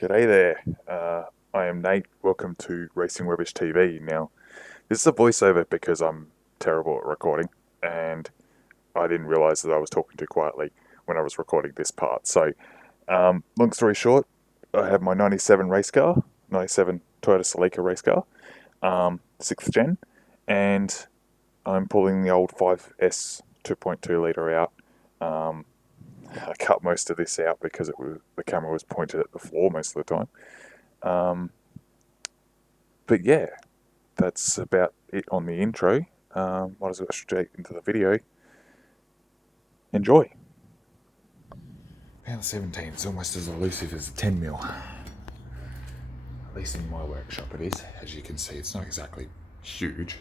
G'day there. I am Nate. Welcome to Racin Rubbish TV. Now, this is a voiceover because I'm terrible at recording, and I didn't realise that I was talking too quietly when I was recording this part. So, long story short, I have my 97 race car, 97 Toyota Celica race car, 6th gen, and I'm pulling the old 5S 2.2 litre out. I cut most of this out because the camera was pointed at the floor most of the time. But yeah, that's about it on the intro. Might as well go straight into the video. Enjoy. Pound 17 is almost as elusive as a 10mm. At least in my workshop it is. As you can see, it's not exactly huge.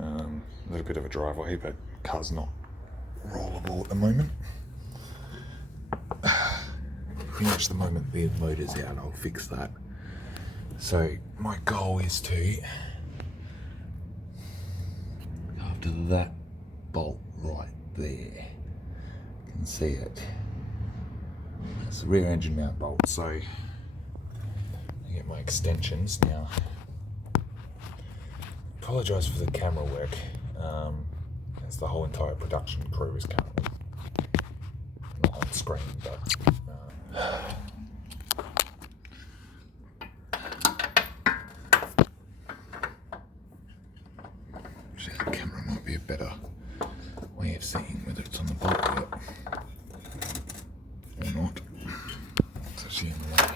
A little bit of a driveway, but car's not rollable at the moment. Pretty much the moment the motor's out, I'll fix that. So my goal is to go up to that bolt right there. You can see it. It's the rear engine mount bolt. So I get my extensions now. Apologise for the camera work. As the whole entire production crew is currently not on screen, but the camera might be a better way of seeing whether it's on the bolt yet or not. It's actually in the way.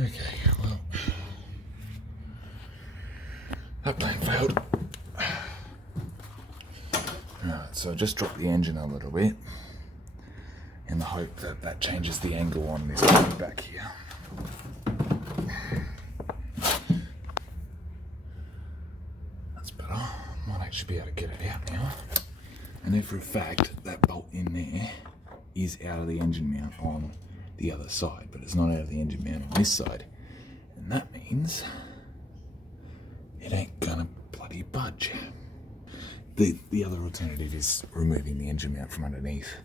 Okay, well, that plan failed. Alright, so I just dropped the engine a little bit in the hope that that changes the angle on this back here. That's better. Might actually be able to get it out now. And if for a fact that bolt in there is out of the engine mount on the other side, but it's not out of the engine mount on this side, and that means it ain't gonna bloody budge. The other alternative is removing the engine mount from underneath,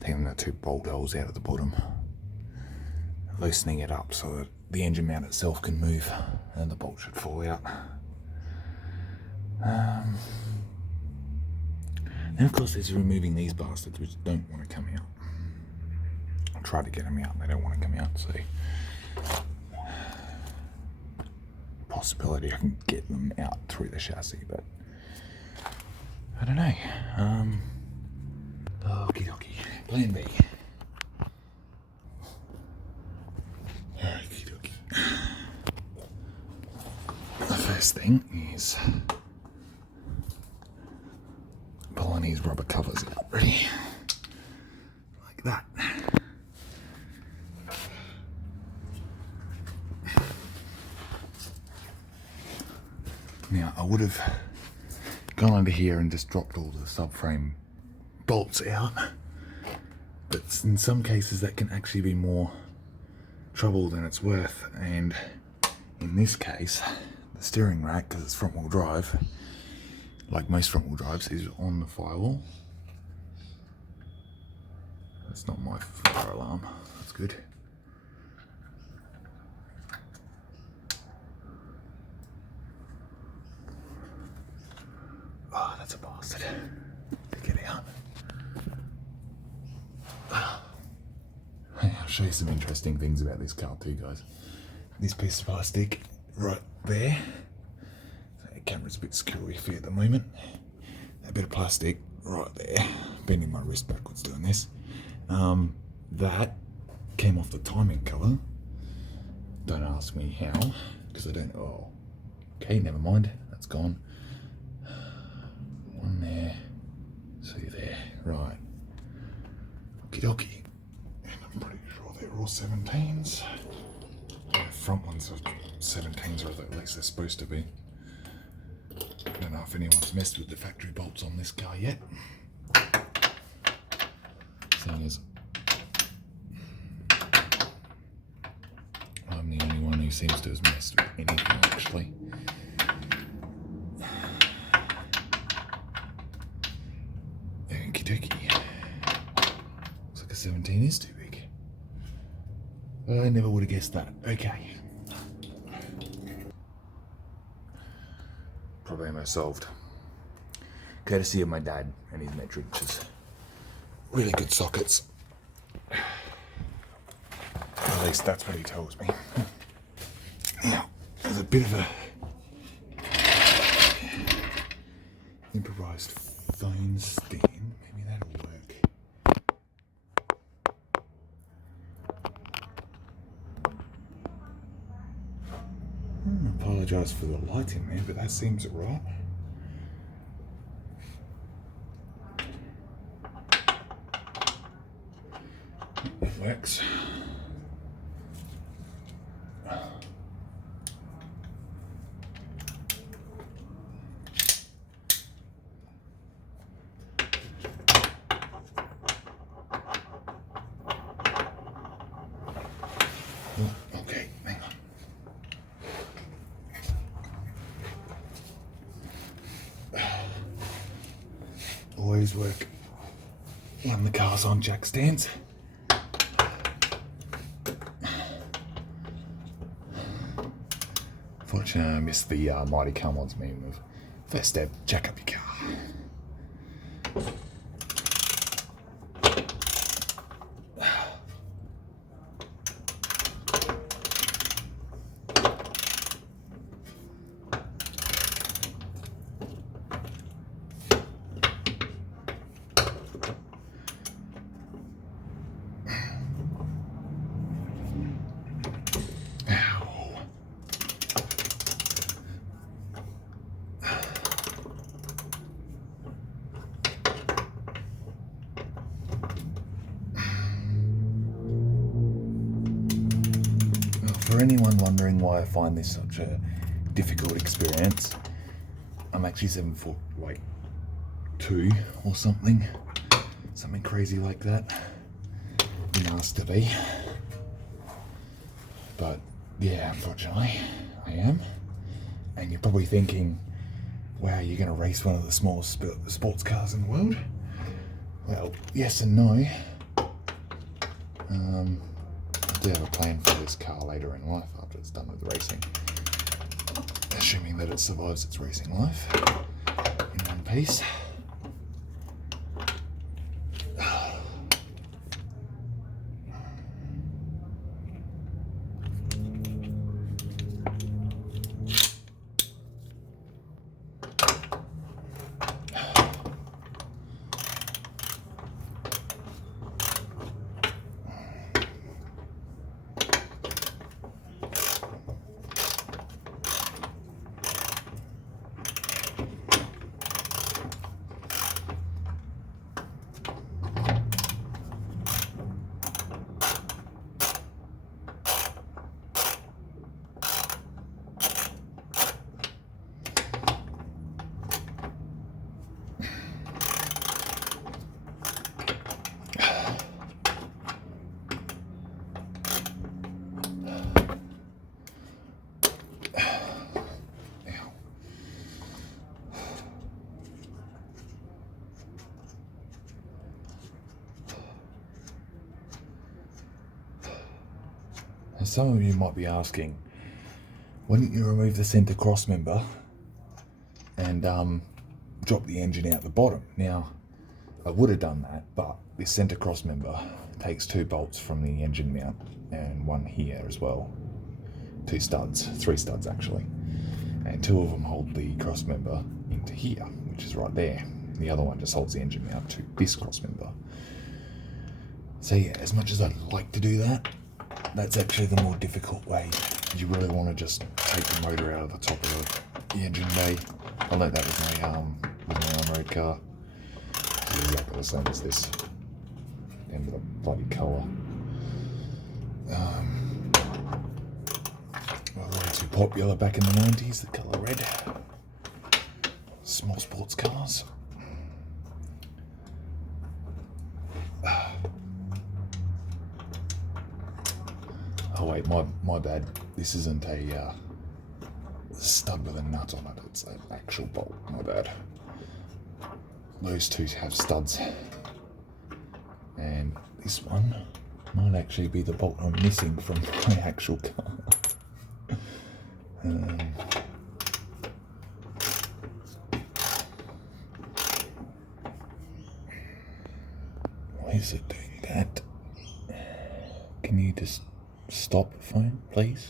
taking the two bolt holes out of the bottom, loosening it up so that the engine mount itself can move and the bolt should fall out. And of course there's removing these bastards which don't want to come out. I tried to get them out and they don't want to come out, so possibility I can get them out through the chassis, but I don't know. Okie dokie. Plan B. Okie dokie. The first thing is pulling these rubber covers out. Ready? Like that. Now, I would have gone under here and just dropped all the subframe bolts out, but in some cases that can actually be more trouble than it's worth, and in this case, the steering rack, because it's front wheel drive, like most front wheel drives, is on the firewall. That's not my fire alarm, that's good. Oh, that's a bastard. To get out. I'll show you some interesting things about this car too, guys. This piece of plastic right there. The camera's a bit screwy at the moment. That bit of plastic right there. Bending my wrist backwards doing this. That came off the timing cover. Don't ask me how, because I don't. Oh, okay, never mind. That's gone. One there, see there, right. Okie dokie. And I'm pretty sure they're all 17s. The front ones are 17s, or at least they're supposed to be. I don't know if anyone's messed with the factory bolts on this car yet. Seeing as I'm the only one who seems to have messed with anything actually. Okie dokie. Looks like a 17 is too big. I never would have guessed that. Okay. Problemo solved. Courtesy of my dad and his metric, which is really good sockets. At least that's what he tells me. Now, there's a bit of a improvised phone stand. Maybe that'll work. I apologise for the lighting there, but that seems right. It works. Okay, hang on. Always work when the car's on jack stands. Fortunately, I missed the Mighty Come-On's meme of first step, jack up your car. For anyone wondering why I find this such a difficult experience, I'm actually 7 foot, like 2 or something crazy like that. Been asked to be, but yeah, unfortunately, I am. And you're probably thinking, "Wow, you're going to race one of the smallest sports cars in the world?" Well, yes and no. I do have a plan for this car later in life after it's done with racing. Assuming that it survives its racing life in one piece. Some of you might be asking, why didn't you remove the centre cross member and drop the engine out the bottom? Now, I would have done that, but this centre cross member takes 2 bolts from the engine mount and 1 here as well. 2 studs, 3 studs actually. And 2 of them hold the cross member into here, which is right there. The other one just holds the engine mount to this cross member. So yeah, as much as I'd like to do that, that's actually the more difficult way. You really want to just take the motor out of the top of the engine bay. I learned that with my on-road car. It's exactly the same as this. End of the bloody colour. Way too popular back in the 90s, the colour red. Small sports cars. Oh wait, my bad. This isn't a stud with a nut on it. It's an actual bolt. My bad. Those two have studs, and this one might actually be the bolt I'm missing from my actual car. Why is it doing that? Can you just stop phone, please?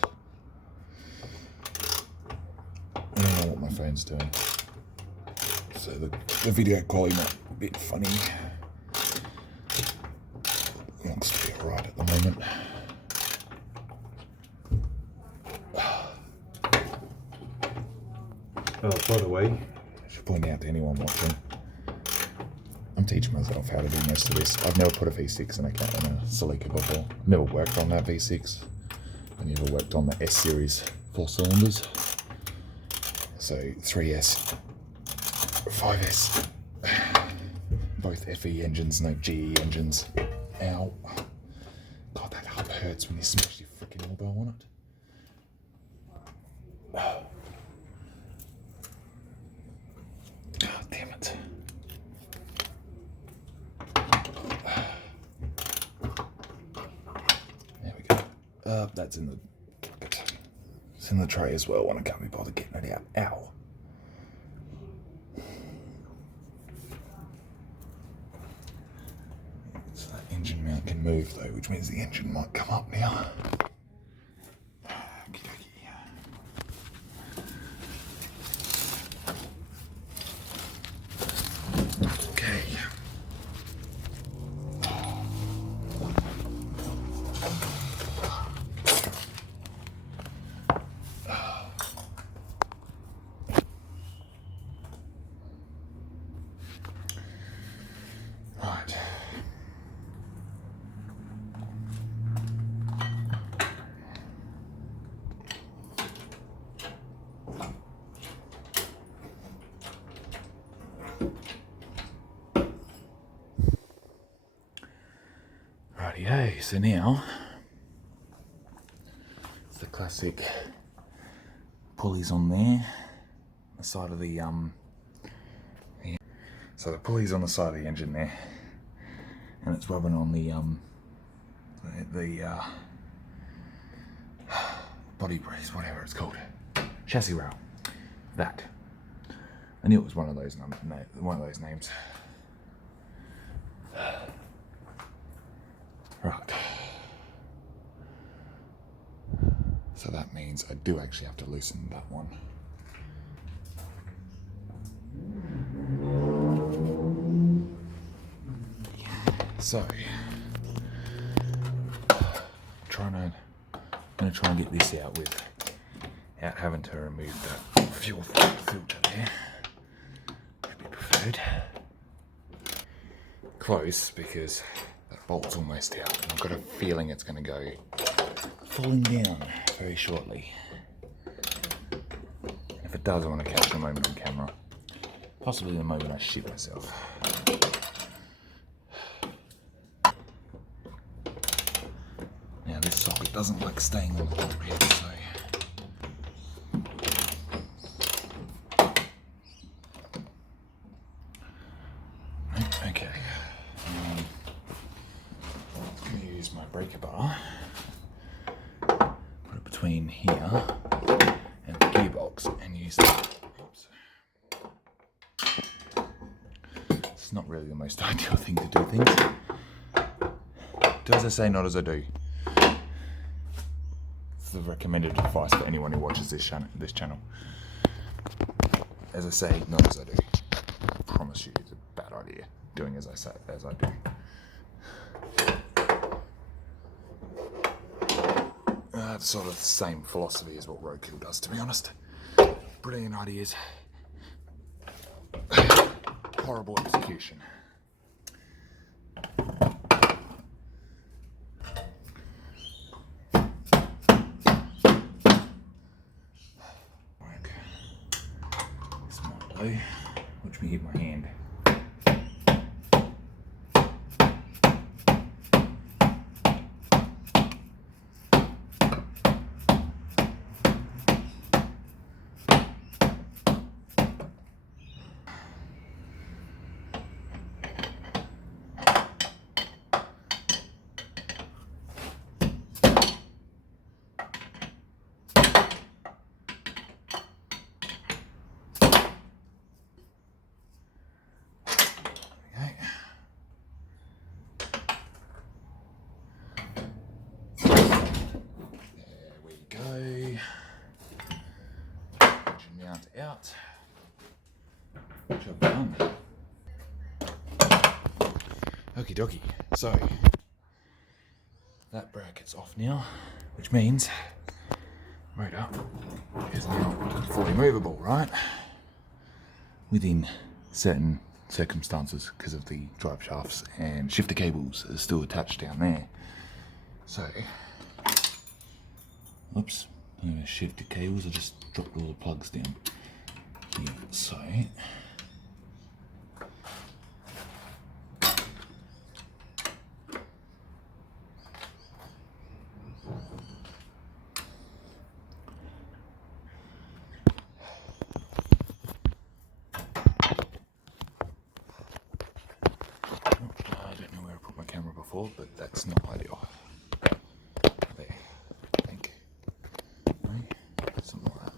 I don't know what my phone's doing. So the video quality might be a bit funny. Looks to be alright at the moment. Oh, by the way, I should point out to anyone watching, I'm teaching myself how to do most of this. I've never put a V6 in a Celica before. Never worked on that V6. I never worked on the S series 4 cylinders. So 3S, 5S, both FE engines, no GE engines. Ow. God, that hub hurts when you smash your freaking elbow on it. Oh, damn it. There we go. That's in the... It's in the tray as well when I can't be bothered getting it out. Ow. So that engine mount can move though, which means the engine might come up now. Okay. Right. Rightio, so now it's the classic pulleys on there, the side of the so the pulley's on the side of the engine there, and it's rubbing on the body brace, whatever it's called, chassis rail. That I knew it was one of those names. Right. So that means I do actually have to loosen that one. So, I'm going to try and get this out without having to remove that fuel filter there. Would be preferred. Close, because that bolt's almost out, and I've got a feeling it's going to go falling down very shortly. If it does, I want to catch the moment on camera. Possibly the moment I shit myself. Now this socket doesn't like staying on the bolt head, so... Okay. I'm going to use my breaker bar. Put it between here and the gearbox and use that. Oops. It's not really the most ideal thing to do things. Do as I say, not as I do. It's the recommended advice for anyone who watches this channel. As I say, not as I do. I promise you, it's a bad idea doing as I say, as I do. It's sort of the same philosophy as what roadkill does, to be honest. Brilliant ideas. Horrible execution. This might do. Watch me hit my hand. out. Job done. Okie dokie. So that bracket's off now, which means motor is now fully movable, right? Within certain circumstances, because of the drive shafts and shifter cables are still attached down there. So, oops, shifter cables, I just dropped all the plugs down here. So, I don't know where I put my camera before, but that's not ideal. There, I think. Right? Something like that.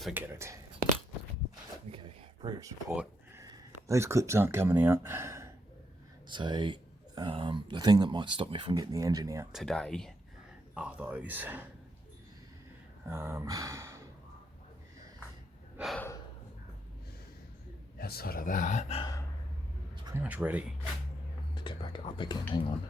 Forget it. Okay, progress report. Those clips aren't coming out. So, the thing that might stop me from getting the engine out today are those. Outside of that, it's pretty much ready to go back up again. Hang on.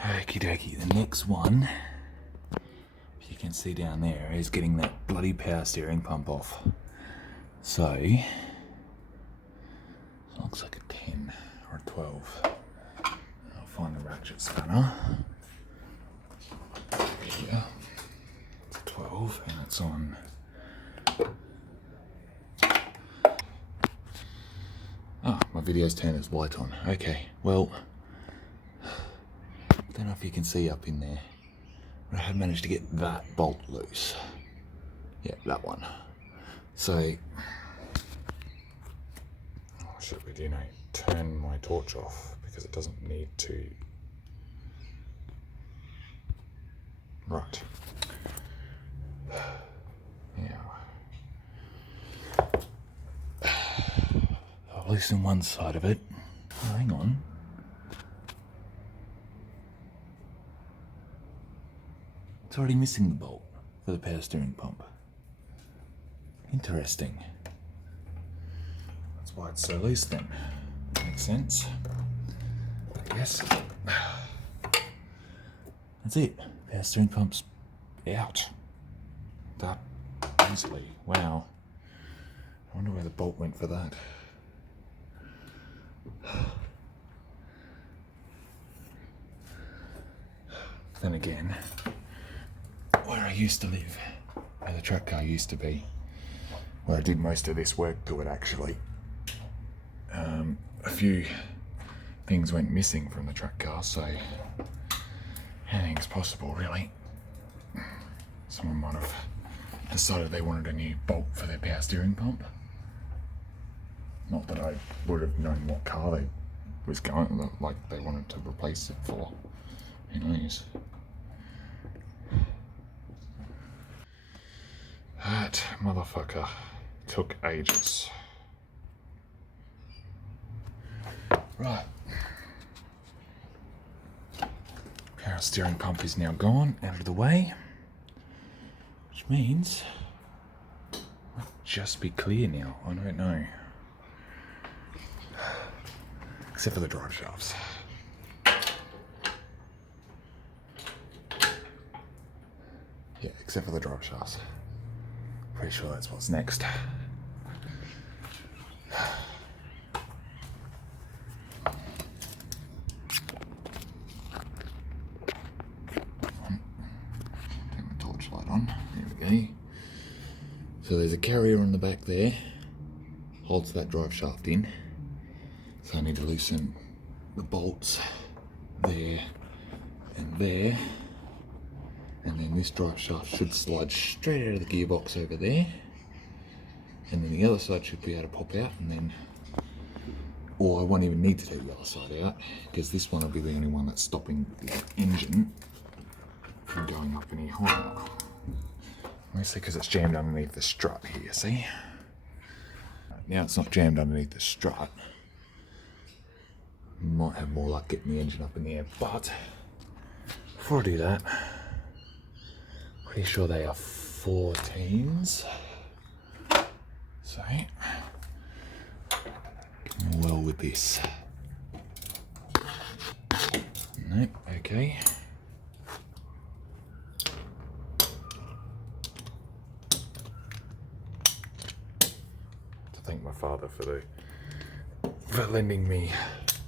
Okie dokie, the next one, if you can see down there, is getting that bloody power steering pump off. So, it looks like a 10 or a 12. I'll find the ratchet spanner. Here, it's a 12 and it's on. Ah, my video's turned its light on. Okay, well, I don't know if you can see up in there, but I have managed to get that bolt loose. Yeah, that one. So, oh shit, we do know, turn my torch off because it doesn't need to. Right. Yeah. I'll loosen one side of it. Oh, hang on. It's already missing the bolt for the power steering pump. Interesting. That's why it's so loose then. Makes sense. But yes. That's it. Power steering pump's out. That easily. Wow. I wonder where the bolt went for that. Then again, where I used to live, where the truck car used to be, where I did most of this work to it actually, a few things went missing from the truck car, so anything's possible really. Someone might have decided they wanted a new bolt for their power steering pump. Not that I would have known what car they was going, like they wanted to replace it for. Who knows? That motherfucker took ages. Right. Power steering pump is now gone, out of the way. Which means it might just be clear now. I don't know. Except for the drive shafts. Yeah, except for the drive shafts. Pretty sure that's what's next. Take my torchlight on. There we go. So there's a carrier on the back there, holds that drive shaft in. So I need to loosen the bolts there and there. And then this drive shaft should slide straight out of the gearbox over there. And then the other side should be able to pop out, and then, or I won't even need to take the other side out, because this one will be the only one that's stopping the engine from going up any higher. Mostly because it's jammed underneath the strut here, see? Now it's not jammed underneath the strut. Might have more luck getting the engine up in the air, but before I do that, pretty sure they are 14s. So, getting well with this. Nope, okay. Thank my father for lending me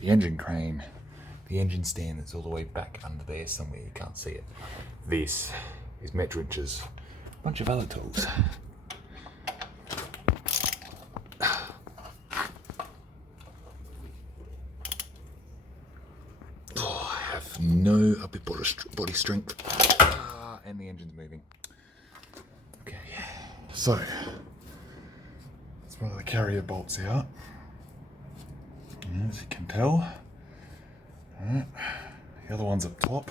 the engine crane, the engine stand that's all the way back under there somewhere, you can't see it. This is Metridge's bunch of other tools. Oh, I have no upper body strength, and the engine's moving. Okay, so one of the carrier bolts out, as you can tell. Alright, the other one's up top.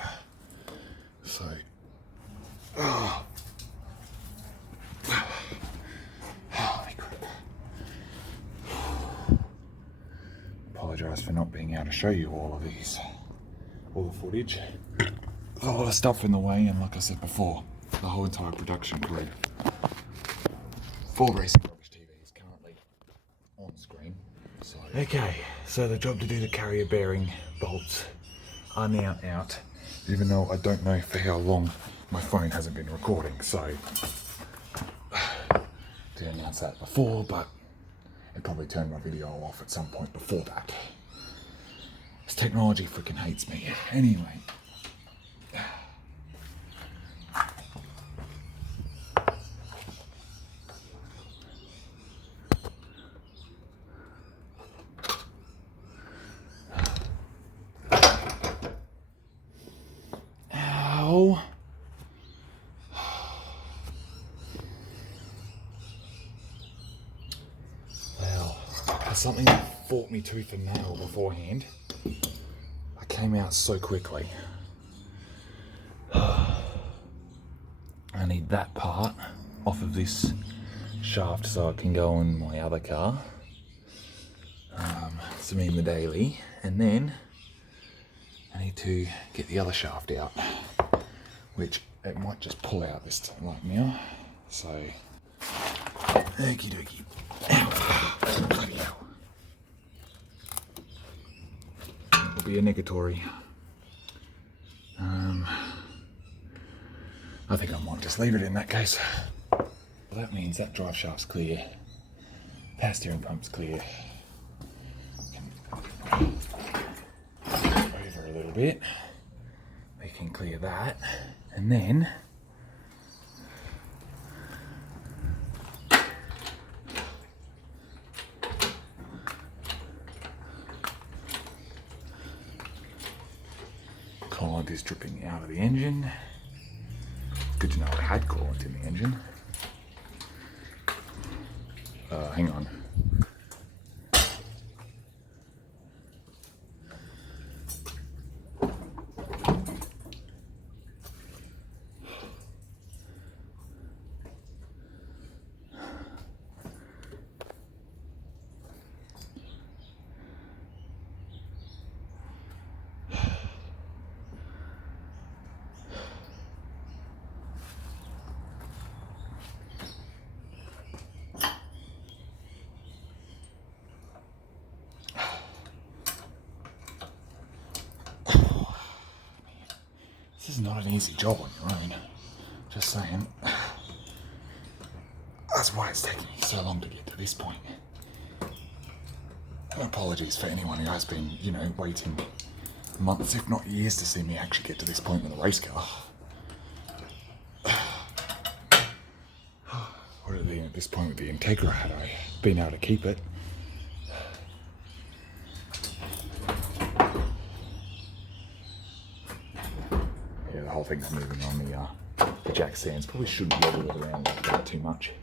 So, holy crap. Apologise for not being able to show you all the footage. There's a lot of stuff in the way, and like I said before, the whole entire production crew for Racin Rubbish TV is currently on screen. So. Okay, so the job to do the carrier bearing bolts are now out, even though I don't know for how long my phone hasn't been recording, so didn't announce that before, but it probably turned my video off at some point before that. This technology freaking hates me. Anyway. Ow. Well, there's something that fought me tooth and nail beforehand. I came out so quickly. I need that part off of this shaft so I can go in my other car. To me in the daily, and then I need to get the other shaft out, which it might just pull out this right now. So, okie dokie. Ow. Bloody hell. It'll be a negatory. I think I might just leave it in that case. Well, that means that drive shaft's clear. Power steering pump's clear. Over a little bit. We can clear that. And then coolant is dripping out of the engine. Good to know I had coolant in the engine. Hang on. This is not an easy job on your own. Just saying. That's why it's taken me so long to get to this point. And apologies for anyone who has been, you know, waiting months, if not years, to see me actually get to this point with a race car. Would it be at this point with the Integra had I been able to keep it? Yeah, the whole thing's moving on the jack stands. Probably shouldn't wobble it around like that too much.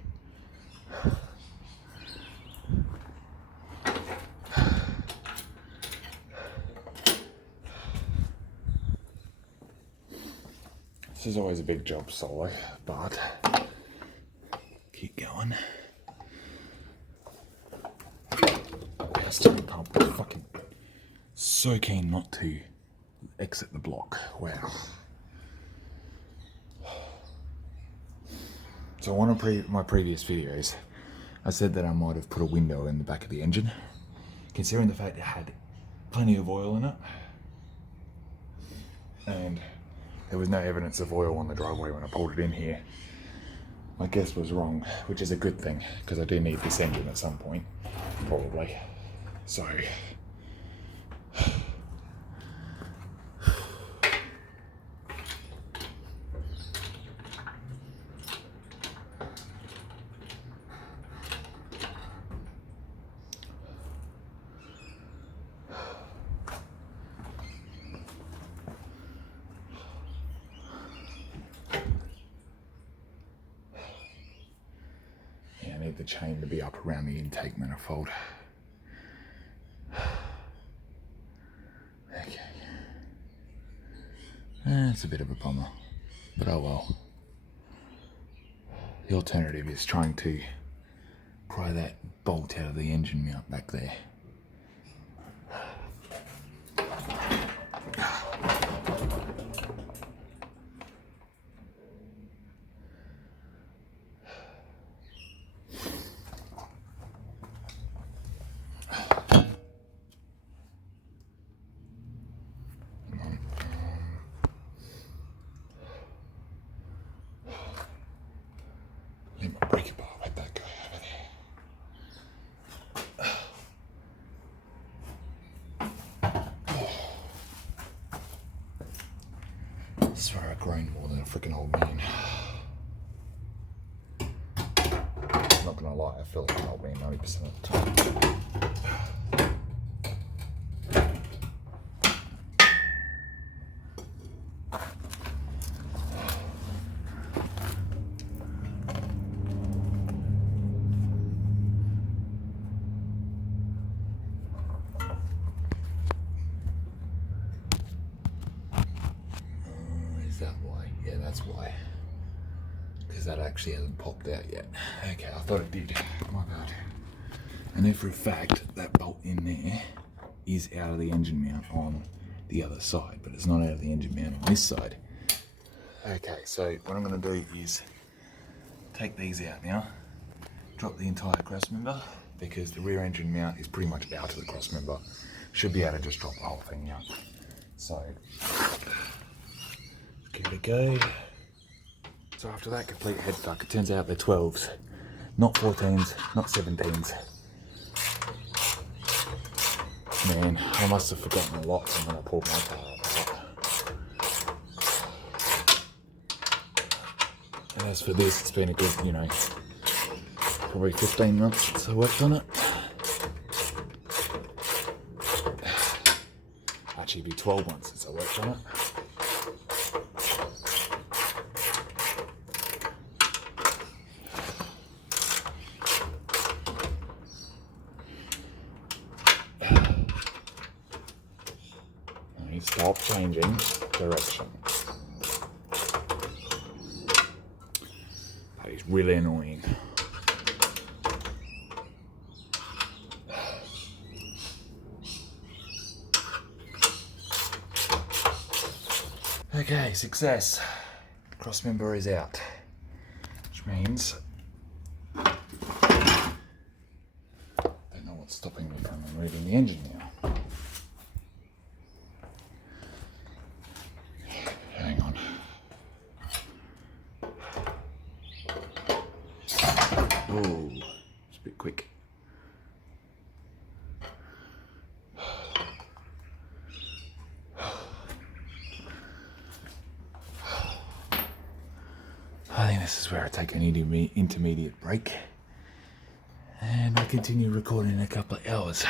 This is always a big job solo, but keep going. I still can't be fucking so keen not to exit the block. Wow. So one of my previous videos, I said that I might have put a window in the back of the engine, considering the fact it had plenty of oil in it, and there was no evidence of oil on the driveway when I pulled it in here. My guess was wrong, which is a good thing, because I do need this engine at some point, probably. So, yeah, I need the chain to be up around the intake manifold. Okay. It's a bit of a bummer, but oh well. The alternative is trying to pry that bolt out of the engine mount back there. Let me break it bar with that guy over there. I swear I've grown more than a freaking old man. I'm not gonna lie, I feel like an old man 90% of the time. Is that why? Yeah, that's why. Because that actually hasn't popped out yet. Okay, I thought it did. My bad. I know for a fact that bolt in there is out of the engine mount on the other side, but it's not out of the engine mount on this side. Okay, so what I'm going to do is take these out now, drop the entire cross member, because the rear engine mount is pretty much out of the cross member. Should be able to just drop the whole thing out. So, give it a go. So after that complete head stuck, it turns out they're 12s, not 14s, not 17s. Man, I must have forgotten a lot from when I pulled my car apart. And as for this, it's been a good, you know, probably 15 months since I worked on it. Actually, it'd be 12 months since I worked on it. Stop changing direction. That is really annoying. Okay, success. Cross member is out, which means I don't know what's stopping me from removing the engine now. Hang on. Oh, it's a bit quick. Okay, this is where I take an intermediate break. And I continue recording in a couple of hours.